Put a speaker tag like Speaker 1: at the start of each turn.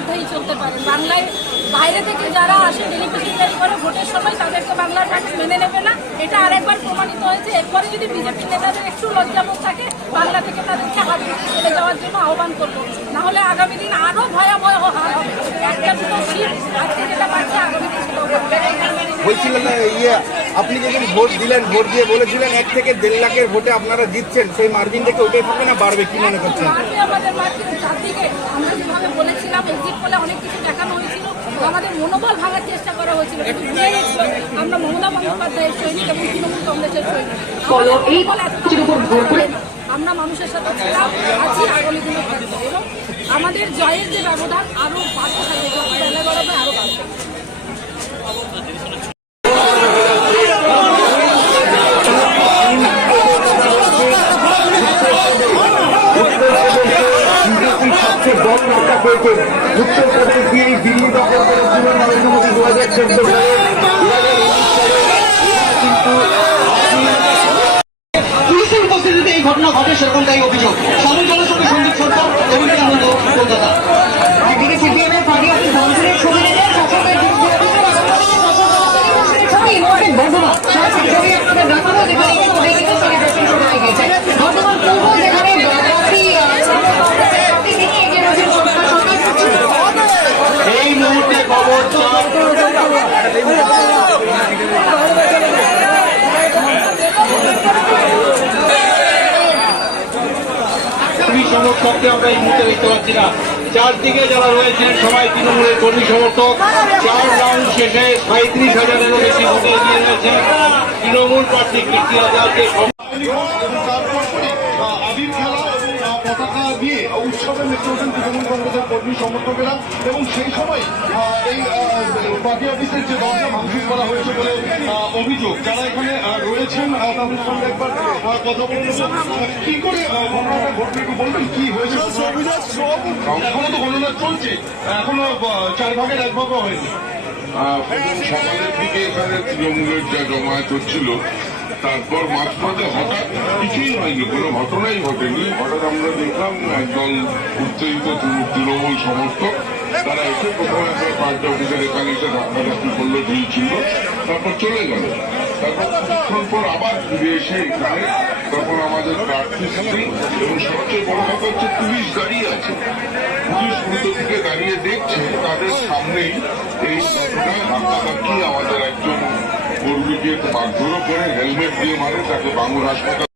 Speaker 1: বন্দ্যোপাধ্যায়ই চলতে পারে। বাংলায় বাইরে থেকে যারা আসে বেনিফিশিয়ারি করে ভোটের সময় তাদেরকে বাংলার মানুষ মেনে নেবে না। এটা আরেকবার প্রমাণিত হয়েছে। এরপরে যদি বিজেপির নেতাদের একটু লজ্জাবোধ থাকে বাংলা থেকে তাদেরকে হাত চলে যাওয়ার জন্য আহ্বান করব। না হলে আগামী দিন আরও ভয়াবহ হার হবে। একটা দুটো শীত আজকে যেটা পাচ্ছে আগামী দিন
Speaker 2: বলছিলেন ইয়ে আপনি যেদিন ভোট দিলেন ভোট দিয়ে বলেছিলেন এক থেকে দেড় লাখের ভোটে আপনারা জিতছেন সেই মার্জিন থেকে ওটাই থাকবে না বাড়বে কি মনে করছেন?
Speaker 1: আমাদের মার্কেট চারদিকে। আমরা যেভাবে বলেছিলাম এক্সিট বলে অনেক কিছু দেখানো হয়েছিল। আমাদের মনোবল ভাঙার চেষ্টা করা হয়েছিল। কিন্তু ভুলে গেছিল আমরা মমতা বন্দ্যোপাধ্যায়ের সৈনিক এবং তৃণমূল কংগ্রেসের সৈনিক। আমরা মানুষের সাথে ছিলাম আছি আগামী দিনে এবং আমাদের জয়ের যে ব্যবধান আরও বাড়তে থাকবে যত বেলা গড়াবে আরও বাড়বে।
Speaker 2: সবচেয়ে বড় নেতা পেয়েছেন উত্তরপ্রদেশ দিয়ে দিল্লি দখল নরেন্দ্র মোদী দু হাজার চোদ্দ সালে কিন্তু
Speaker 3: পুলিশের উপস্থিতিতে এই ঘটনা ঘটে সেরকমটাই অভিযোগ। সামনে জনসঙ্গে সন্দীপ সরকার আনন্দ কলকাতা।
Speaker 4: একদিকে পার্টি ছবি শাসকের ছবি আপনাদের দেখাবো যেখানে ইতিমধ্যে কিন্তু সেলিব্রেশন শুরু হয়ে গেছে বর্ধমান পূর্ব যেখানে প্রার্থী প্রার্থী তিনি এগিয়ে রয়েছেন সরকার সরকার
Speaker 3: এই মুহূর্তে খবর চার কর্মী সমর্থককে আমরা এই মুহূর্তে দেখতে পাচ্ছি না। চারদিকে যারা রয়েছেন সবাই তৃণমূলের কর্মী সমর্থক। চার রাউন্ড শেষে সাঁত্রিশ হাজারেরও বেশি ভোটে এগিয়ে রয়েছে তৃণমূল প্রার্থী কীর্তি আজাদকে
Speaker 5: উৎসবে মেতে ওঠেন তৃণমূল কংগ্রেসের কর্মী সমর্থকেরা এবং সেই সময় এই পার্টি অফিসের যে দরজা ভাঙচুর করা হয়েছে বলে অভিযোগ, যারা এখানে আহ, তাদের সঙ্গে একবার কথা বলব কি করে ঘটনাটা ঘটবে একটু বলবেন? কি হয়েছে? এখনও তো গণনা চলছে। এখনও চার ভাগের এক ভাগও হয়নি।
Speaker 6: সকালের দিকে এখানে তৃণমূলের যা জমায়েত হচ্ছিল তারপর মাঝপথে হঠাৎ কিছুই হয়নি কোনো ঘটনাই ঘটেনি। হঠাৎ আমরা দেখলাম একদল উত্তেজিত তৃণ- তৃণমূল সমর্থক তারা এসে প্রথমে একবার পার্টি অফিসের এখানে এসে ধাক্কাধাক্কি করল ঢিল ছিল তারপর চলে গেল। তারপর পর আবার ফিরে এসে এখানে তখন আমাদের প্রার্থী স্ত্রী এবং সবচেয়ে বড় কথা হচ্ছে পুলিশ দাঁড়িয়ে আছে। পুলিশ উল্টো থেকে দাঁড়িয়ে দেখছে তাদের সামনেই এই ঘটনায় ধাক্কাধাক্কি আমাদের একজন কর্মীকে মারধরও করে, হেলমেট দিয়ে মারে, তাকে বাঙুর হাসপাতাল